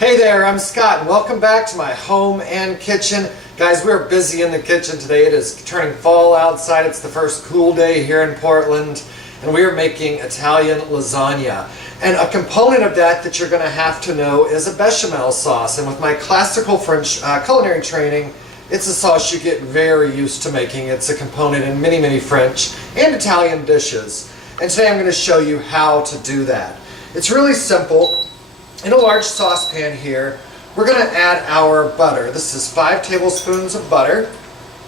Hey there, I'm Scott and welcome back to my home and kitchen. Guys, we're busy in the kitchen today. It is turning fall outside. It's the first cool day here in Portland and we are making Italian lasagna. And a component of that you're going to have to know is a bechamel sauce. And with my classical French culinary training, it's a sauce you get very used to making. It's a component in many French and Italian dishes. And today I'm going to show you how to do that. It's really simple. In a large saucepan here, we're going to add our butter. This is 5 tablespoons of butter.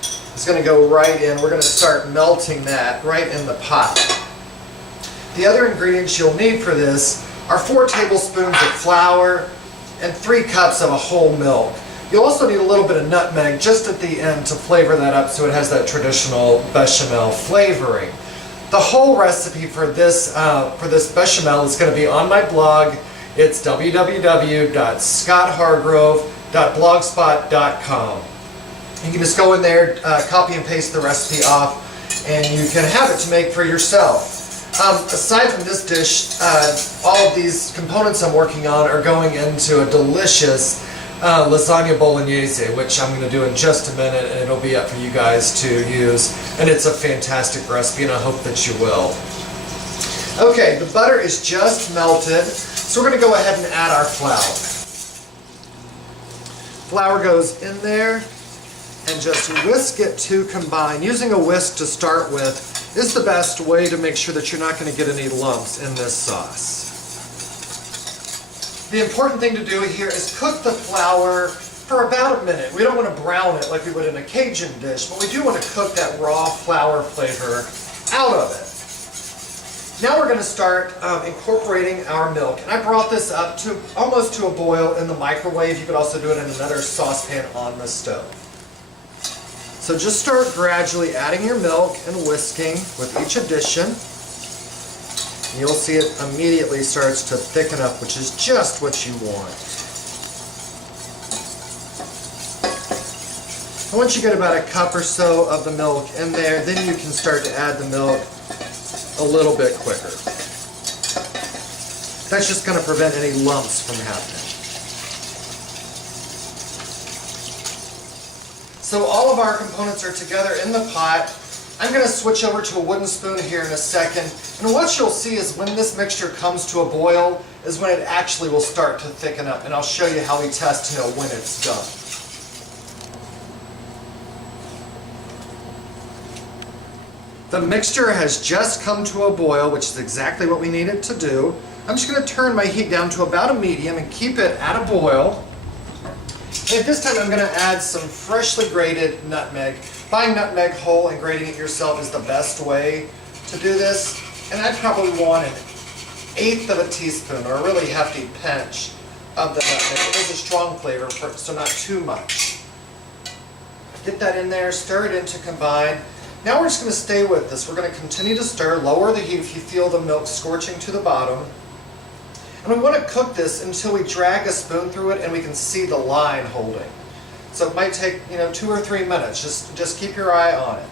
It's going to go right in. We're going to start melting that right in the pot. The other ingredients you'll need for this are 4 tablespoons of flour and 3 cups of a whole milk. You'll also need a little bit of nutmeg just at the end to flavor that up so it has that traditional bechamel flavoring. The whole recipe for this bechamel is going to be on my blog. It's www.scotthargrove.blogspot.com. You can just go in there, copy and paste the recipe off, and you can have it to make for yourself. Aside from this dish, all of these components I'm working on are going into a delicious lasagna bolognese, which I'm going to do in just a minute, and it'll be up for you guys to use. And it's a fantastic recipe, and I hope that you will. Okay, the butter is just melted. So we're going to go ahead and add our flour. Flour goes in there and just whisk it to combine. Using a whisk to start with is the best way to make sure that you're not going to get any lumps in this sauce. The important thing to do here is cook the flour for about a minute. We don't want to brown it like we would in a Cajun dish, but we do want to cook that raw flour flavor out of it. Now we're going to start incorporating our milk. And I brought this up to almost to a boil in the microwave. You could also do it in another saucepan on the stove. So just start gradually adding your milk and whisking with each addition. And you'll see it immediately starts to thicken up, which is just what you want. And once you get about a cup or so of the milk in there, then you can start to add the milk a little bit quicker. That's just going to prevent any lumps from happening. So all of our components are together in the pot. I'm going to switch over to a wooden spoon here in a second. And what you'll see is when this mixture comes to a boil is when it actually will start to thicken up. And I'll show you how we test to know when it's done. The mixture has just come to a boil, which is exactly what we need it to do. I'm just going to turn my heat down to about a medium and keep it at a boil. And at this time I'm going to add some freshly grated nutmeg. Buying nutmeg whole and grating it yourself is the best way to do this. And I probably want 1/8 of a teaspoon, or a really hefty pinch of the nutmeg. It is a strong flavor, so not too much. Get that in there, stir it in to combine. Now we're just going to stay with this. We're going to continue to stir, lower the heat if you feel the milk scorching to the bottom. And we want to cook this until we drag a spoon through it and we can see the line holding. So it might take 2 or 3 minutes. Just keep your eye on it.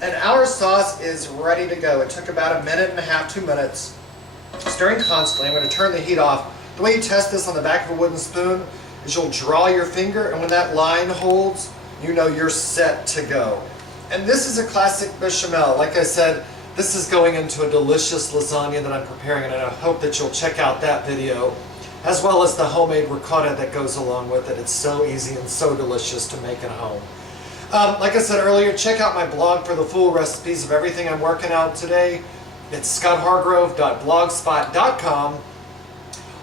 And our sauce is ready to go. It took about 1.5 minutes, 2 minutes. Stirring constantly. I'm going to turn the heat off. The way you test this on the back of a wooden spoon is you'll draw your finger, and when that line holds, you know you're set to go. And this is a classic bechamel. Like I said, this is going into a delicious lasagna that I'm preparing, and I hope that you'll check out that video, as well as the homemade ricotta that goes along with it. It's so easy and so delicious to make at home. Like I said earlier, check out my blog for the full recipes of everything I'm working out today. It's scotthargrove.blogspot.com.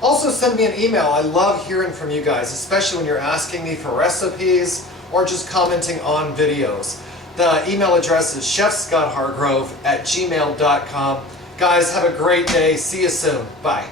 Also send me an email. I love hearing from you guys, especially when you're asking me for recipes or just commenting on videos. The email address is chefscotthargrove@gmail.com. Guys, have a great day. See you soon. Bye.